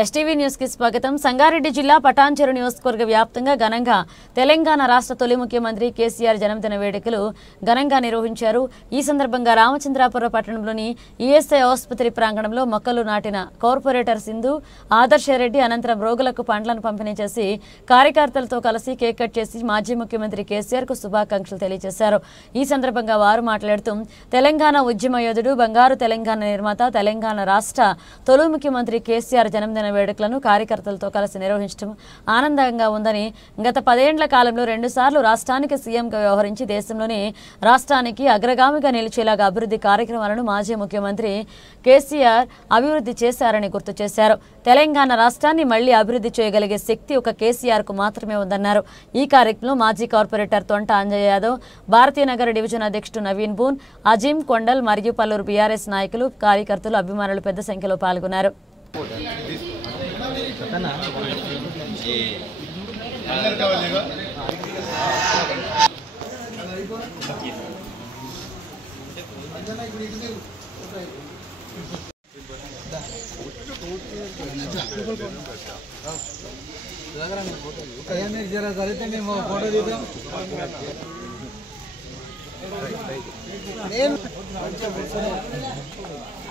STV news కి స్వాగతం. సంగారెడ్డి జిల్లా పటాన్చెరు నియోజకవర్గ వ్యాప్తంగా ఘనంగా తెలంగాణ రాష్ట్ర తొలి ముఖ్యమంత్రి కేసీఆర్ జన్మదిన వేడుకలు ఘనంగా నిర్వహించారు. ఈ సందర్భంగా రామచంద్రాపురం పట్టణంలోని ఈఎస్ఐ ఆసుపత్రి ప్రాంగణంలో మొక్కలు నాటిన కార్పొరేటర్ సింధు ఆదర్శరెడ్డి అనంతరం రోగులకు పండ్లను పంపిణీ చేసి కార్యకర్తలతో కలిసి కేక్ కట్ చేసి మాజీ ముఖ్యమంత్రి కేసీఆర్ కు శుభాకాంక్షలు తెలియజేశారు. ఈ సందర్భంగా వారు మాట్లాడుతూ తెలంగాణ ఉద్యమ యోధుడు, బంగారు తెలంగాణ నిర్మాత, తెలంగాణ రాష్ట్ర తొలి ముఖ్యమంత్రి కేసీఆర్ జన్మదిన వేడుకలను కార్యకర్తలతో కలిసి నిర్వహించడం ఆనందంగా ఉందని, గత 10 ఏళ్ల కాలంలో 2 సార్లు రాష్ట్రానికి సీఎంగా వ్యవహరించి దేశంలోని రాష్ట్రానికి అగ్రగామిగా నిలిచేలాగా అభివృద్ధి కార్యక్రమాలను మాజీ ముఖ్యమంత్రి కేసీఆర్ అభివృద్ధి చేశారని గుర్తు చేశారు. తెలంగాణ రాష్ట్రాన్ని మళ్లీ అభివృద్ధి చేయగలిగే శక్తి ఒక కేసీఆర్ కు మాత్రమే ఉందన్నారు. ఈ కార్యక్రమంలో మాజీ కార్పొరేటర్ తొంట అంజయ్ యాదవ్, భారతీయ నగర డివిజన్ అధ్యక్షుడు నవీన్ బూన్, అజీం కొండల్ మరియు పలువురు బీఆర్ఎస్ నాయకులు, కార్యకర్తలు, అభిమానులు పెద్ద సంఖ్యలో పాల్గొన్నారు.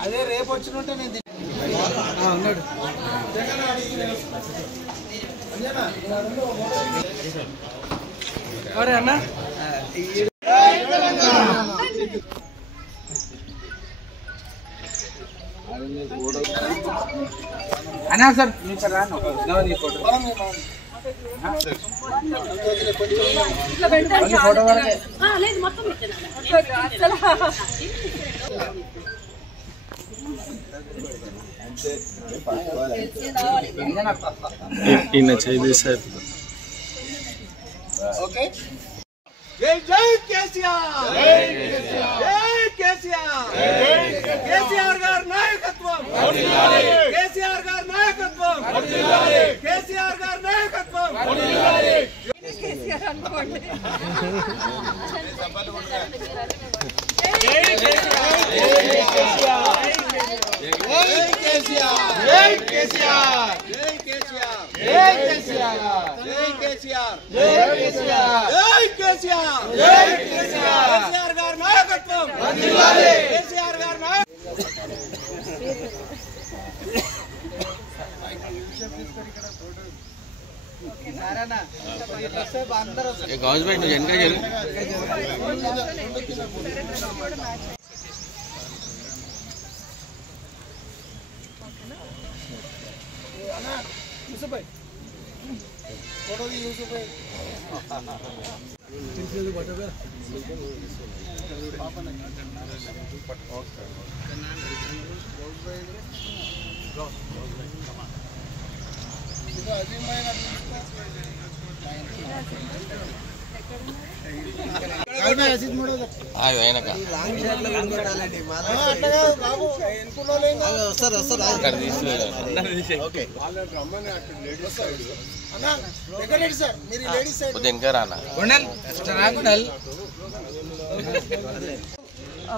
అదే రేపు వచ్చినట్టే నేను అన్నాడు. అన్న అన్నా సార్ జై జై కేసీఆర్, జై కేసీఆర్, కేసీఆర్ గారి నాయకత్వం, కేసీఆర్ గారి నాయకత్వం, కేసీఆర్ గారి నాయకత్వం.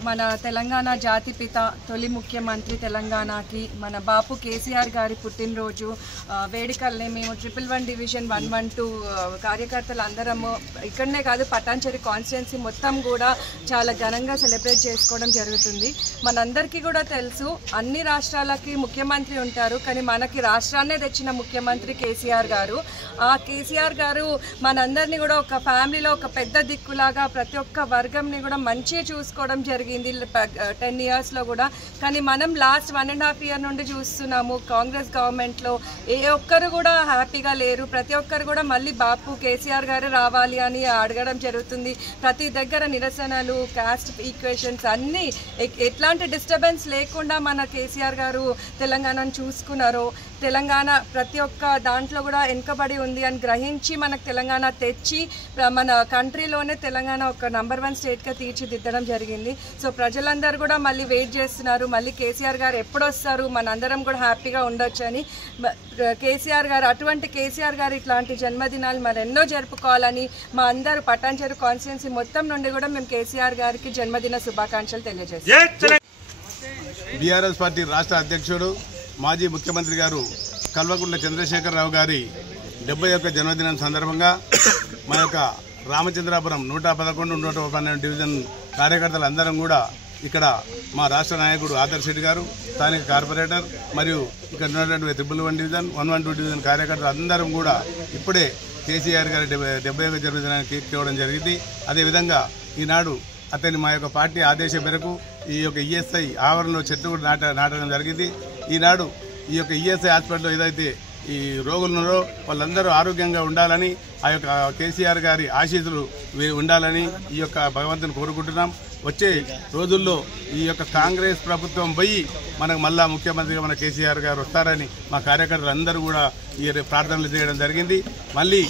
మన తెలంగాణ జాతిపిత, తొలి ముఖ్యమంత్రి తెలంగాణకి మన బాపు కేసీఆర్ గారి పుట్టినరోజు వేడుకల్ని మేము 111 డివిజన్ 112 కార్యకర్తలు అందరము ఇక్కడనే కాదు పటాన్చెరు కాన్స్టిట్యున్సీ మొత్తం కూడా చాలా ఘనంగా సెలబ్రేట్ చేసుకోవడం జరుగుతుంది. మనందరికీ కూడా తెలుసు అన్ని రాష్ట్రాలకి ముఖ్యమంత్రి ఉంటారు, కానీ మనకి రాష్ట్రాన్నే తెచ్చిన ముఖ్యమంత్రి కేసీఆర్ గారు. ఆ కేసీఆర్ గారు మనందరినీ కూడా ఒక ఫ్యామిలీలో ఒక పెద్ద దిక్కులాగా ప్రతి ఒక్క వర్గంని కూడా మంచిగా చూసుకోవడం జరిగింది 10 ఇయర్స్లో కూడా. కానీ మనం లాస్ట్ 1.5 ఇయర్ నుండి చూస్తున్నాము కాంగ్రెస్ గవర్నమెంట్లో ఏ ఒక్కరు కూడా హ్యాపీగా లేరు. ప్రతి ఒక్కరు కూడా మళ్ళీ బాపు కేసీఆర్ గారు రావాలి అని అడగడం జరుగుతుంది. ప్రతి దగ్గర నిరసనలు, కాస్ట్ ఈక్వేషన్స్ అన్నీ ఎట్లాంటి డిస్టర్బెన్స్ లేకుండా మన కేసీఆర్ గారు తెలంగాణను చూసుకున్నారు. తెలంగాణ ప్రతి ఒక్క దాంట్లో కూడా వెనుకబడి ఉంది అని గ్రహించి మనకు తెలంగాణ తెచ్చి మన కంట్రీలోనే తెలంగాణ ఒక నంబర్ 1 స్టేట్గా తీర్చిదిద్దడం జరిగింది. సో ప్రజలందరూ కూడా మళ్ళీ వెయిట్ చేస్తున్నారు, మళ్ళీ కేసీఆర్ గారు ఎప్పుడు వస్తారు, మనందరం కూడా హ్యాపీగా ఉండొచ్చు అని. కేసీఆర్ గారు అటువంటి కేసీఆర్ గారు ఇట్లాంటి జన్మదినాలు మరెన్నో జరుపుకోవాలని మా అందరూ పటాన్చెరు కాన్స్టిట్యున్సీ మొత్తం నుండి కూడా మేము కేసీఆర్ గారికి జన్మదిన శుభాకాంక్షలు తెలియజేస్తాం. బీఆర్ఎస్ పార్టీ రాష్ట్ర అధ్యక్షుడు మాజీ ముఖ్యమంత్రి గారు కల్వకుంట్ల చంద్రశేఖరరావు గారి 71వ జన్మదినం సందర్భంగా మా యొక్క రామచంద్రాపురం 111, 112 డివిజన్ కార్యకర్తలు అందరం కూడా ఇక్కడ మా రాష్ట్ర నాయకుడు ఆదర్శ్ రెడ్డి గారు, స్థానిక కార్పొరేటర్ మరియు ఇక్కడ ఉన్నటువంటి 111 డివిజన్, 112 డివిజన్ కార్యకర్తలు అందరం కూడా ఇప్పుడే కేసీఆర్ గారి 71వ జన్మదినాన్ని కేక్ ఇవ్వడం జరిగింది. అదేవిధంగా ఈనాడు అతని మా యొక్క పార్టీ ఆదేశం మేరకు ఈ యొక్క ఈఎస్ఐ ఆవరణలో చెట్టు కూడా నాటడం జరిగింది. ఈనాడు ఈ యొక్క ఈఎస్ఐ హాస్పిటల్లో ఏదైతే ఈ రోగులు ఉన్నారో వాళ్ళందరూ ఆరోగ్యంగా ఉండాలని, ఆ యొక్క కేసీఆర్ గారి ఆశీస్సులు ఉండాలని ఈ యొక్క భగవంతుని కోరుకుంటున్నాం. వచ్చే రోజుల్లో ఈ యొక్క కాంగ్రెస్ ప్రభుత్వం పోయి మనకు మళ్ళా ముఖ్యమంత్రిగా మన కేసీఆర్ గారు వస్తారని మా కార్యకర్తలు అందరూ కూడా ఈ ప్రార్థనలు చేయడం జరిగింది. మళ్ళీ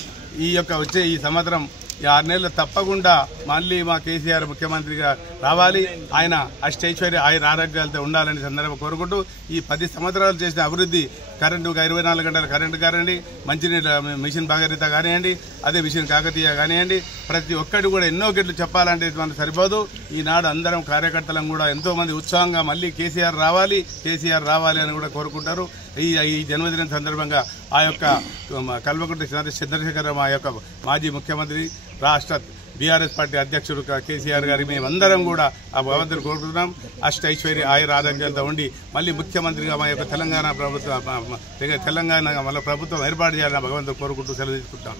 ఈ యొక్క వచ్చే ఈ సంవత్సరం 6 నెలలు తప్పకుండా మళ్ళీ మా కేసీఆర్ ముఖ్యమంత్రిగా రావాలి, ఆయన అష్టైశ్వర్య ఆయన ఆరోగ్యాలతో ఉండాలని సందర్భం కోరుకుంటూ ఈ 10 సంవత్సరాలు చేసిన అభివృద్ధి కరెంటు 24 గంటల కరెంటు కానివ్వండి, మంచినీళ్ళ మిషన్ భాగీరథ కానివ్వండి, అదే మిషన్ కాకతీయ కానివ్వండి, ప్రతి ఒక్కటి కూడా ఎన్నో గెట్లు చెప్పాలంటే మనకు సరిపోదు. ఈనాడు అందరం కార్యకర్తలం కూడా ఎంతోమంది ఉత్సాహంగా మళ్ళీ కేసీఆర్ రావాలి అని కూడా కోరుకుంటారు. ఈ జన్మదినం సందర్భంగా ఆ యొక్క కల్వకుంట్ల చంద్రశేఖరరావు మా యొక్క మాజీ ముఖ్యమంత్రి, రాష్ట్ర బీఆర్ఎస్ పార్టీ అధ్యక్షుడు కేసీఆర్ గారి మేమందరం కూడా ఆ భగవంతుని కోరుకుంటున్నాం. అష్టైశ్వర్య ఆయుర ఆరోగ్యంతో ఉండి మళ్ళీ ముఖ్యమంత్రిగా మా యొక్క తెలంగాణ ప్రభుత్వం మళ్ళీ ప్రభుత్వం ఏర్పాటు చేయాలని భగవంతుని కోరుకుంటూ సెలవు తీసుకుంటాం.